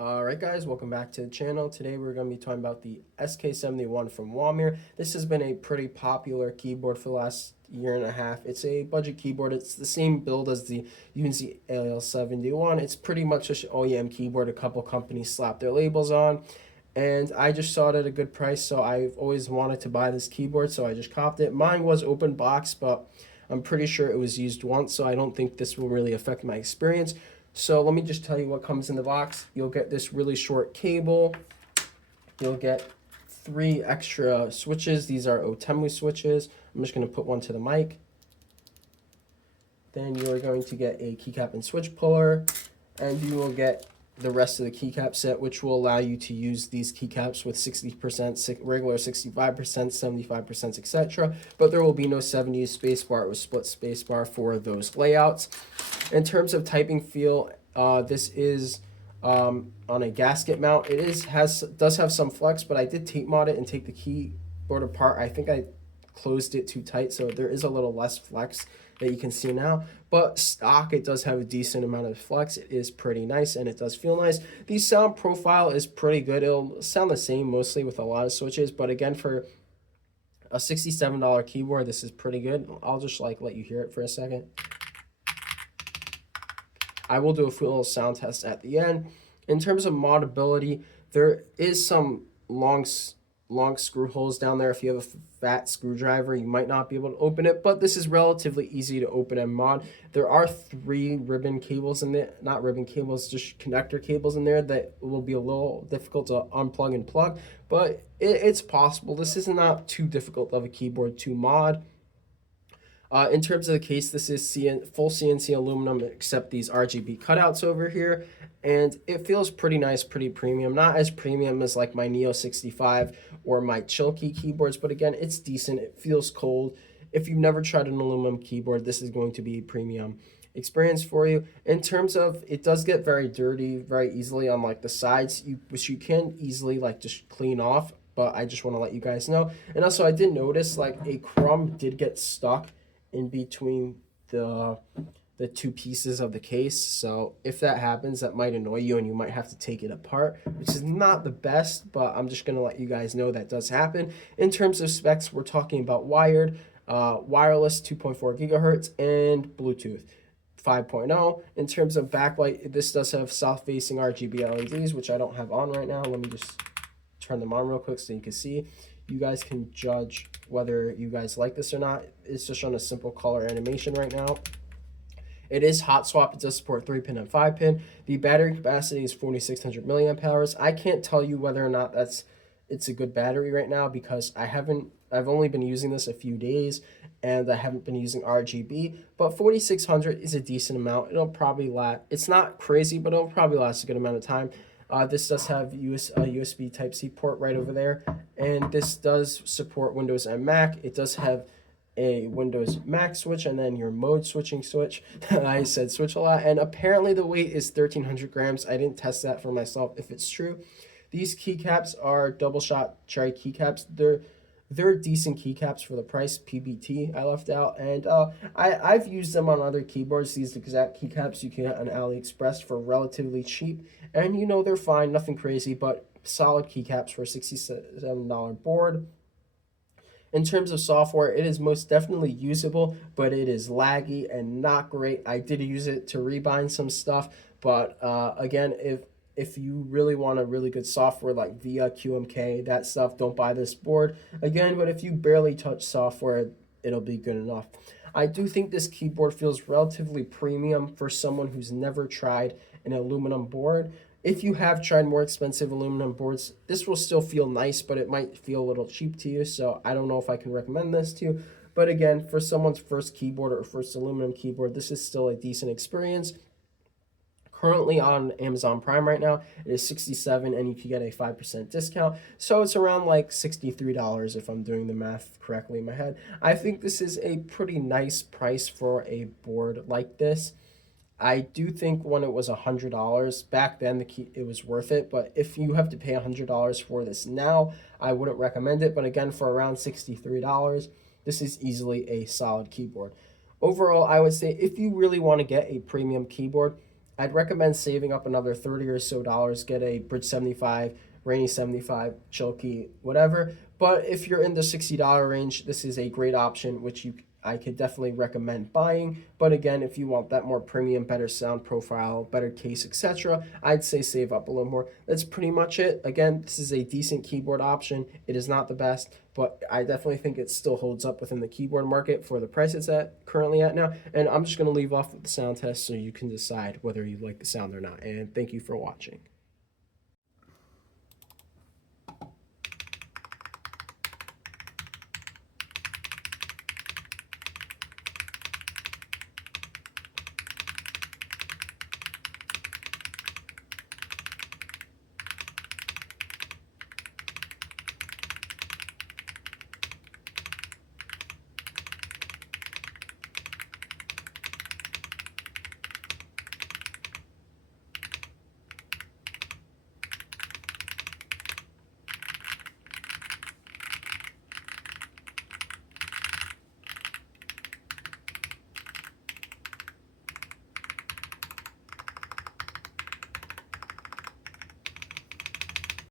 Alright guys, welcome back to the channel. Today we're going to be talking about the SK71 from Womier. This has been a pretty popular keyboard for the last year and a half. It's a budget keyboard. It's the same build as the UNC AL71. It's pretty much an OEM keyboard a couple companies slap their labels on. And I just saw it at a good price, so I've always wanted to buy this keyboard, so I just copped it. Mine was open box, but I'm pretty sure it was used once, so I don't think this will really affect my experience. So let me just tell you what comes in the box. You'll get this really short cable. You'll get 3 extra switches. These are Otemu switches. I'm just going to put one to the mic. Then you are going to get a keycap and switch puller, and you will get the rest of the keycap set, which will allow you to use these keycaps with 60%, regular 65%, 75%, etc. But there will be no 70s spacebar or split spacebar for those layouts. In terms of typing feel, this is on a gasket mount. It does have some flex, but I did tape mod it and take the keyboard apart. I think I closed it too tight, so there is a little less flex that you can see now. But stock, it does have a decent amount of flex. It is pretty nice and it does feel nice. The sound profile is pretty good. It'll sound the same mostly with a lot of switches, but again, for a $67 keyboard, this is pretty good. I'll just let you hear it for a second. I will do a full sound test at the end. In terms of modability, there is some long screw holes down there. If you have a fat screwdriver, you might not be able to open it, but this is relatively easy to open and mod. There are 3 ribbon cables in there, not ribbon cables, just connector cables in there that will be a little difficult to unplug and plug, but it's possible. This is not too difficult of a keyboard to mod. In terms of the case, this is full CNC aluminum except these RGB cutouts over here, and it feels pretty nice, pretty premium. Not as premium as like my Neo 65 or my Chilkey keyboards, but again, it's decent. It feels cold. If you've never tried an aluminum keyboard, this is going to be a premium experience for you. In terms of, it does get very dirty very easily on like the sides, which you can easily like just clean off, but I just want to let you guys know. And also, I did notice like a crumb did get stuck in between the 2 pieces of the case, so if that happens, that might annoy you and you might have to take it apart, which is not the best, but I'm just going to let you guys know that does happen. In terms of specs, we're talking about wired, wireless 2.4 gigahertz, and Bluetooth 5.0. In terms of backlight, this does have south-facing RGB LEDs, which I don't have on right now. Let me just turn them on real quick so you can see. You guys can judge whether you guys like this or not. It's just on a simple color animation right now. It is hot swap. It does support 3-pin and 5-pin. The battery capacity is 4,600 milliamp hours. I can't tell you whether or not it's a good battery right now because I've only been using this a few days and I haven't been using RGB, but 4,600 is a decent amount. It'll probably last. It's not crazy, but it'll probably last a good amount of time. This does have a USB Type-C port right over there, and this does support Windows and Mac. It does have a Windows Mac switch and then your mode switching switch. I said switch a lot, and apparently the weight is 1,300 grams. I didn't test that for myself if it's true. These keycaps are double shot cherry keycaps. They're decent keycaps for the price. PBT I left out, and I've used them on other keyboards. These exact keycaps you can get on AliExpress for relatively cheap, and you know they're fine, nothing crazy, but solid keycaps for a $67 board. In terms of software, it is most definitely usable, but it is laggy and not great. I did use it to rebind some stuff, but again, if you really want a really good software like VIA, QMK, that stuff, don't buy this board. Again, but if you barely touch software, it'll be good enough. I do think this keyboard feels relatively premium for someone who's never tried an aluminum board. If you have tried more expensive aluminum boards, this will still feel nice, but it might feel a little cheap to you, so I don't know if I can recommend this to you. But again, for someone's first keyboard or first aluminum keyboard, this is still a decent experience. Currently on Amazon Prime right now, it is $67 and you can get a 5% discount. So it's around like $63 if I'm doing the math correctly in my head. I think this is a pretty nice price for a board like this. I do think when it was $100 back then, it was worth it. But if you have to pay $100 for this now, I wouldn't recommend it. But again, for around $63, this is easily a solid keyboard. Overall, I would say if you really want to get a premium keyboard, I'd recommend saving up another 30 or so dollars, get a Bridge 75, Rainy 75, Chilkey, whatever. But if you're in the $60 range, this is a great option, which I could definitely recommend buying. But again, if you want that more premium, better sound profile, better case, etc., I'd say save up a little more. That's pretty much it. Again, this is a decent keyboard option. It is not the best, but I definitely think it still holds up within the keyboard market for the price it's at currently at now. And I'm just going to leave off with the sound test so you can decide whether you like the sound or not. And thank you for watching.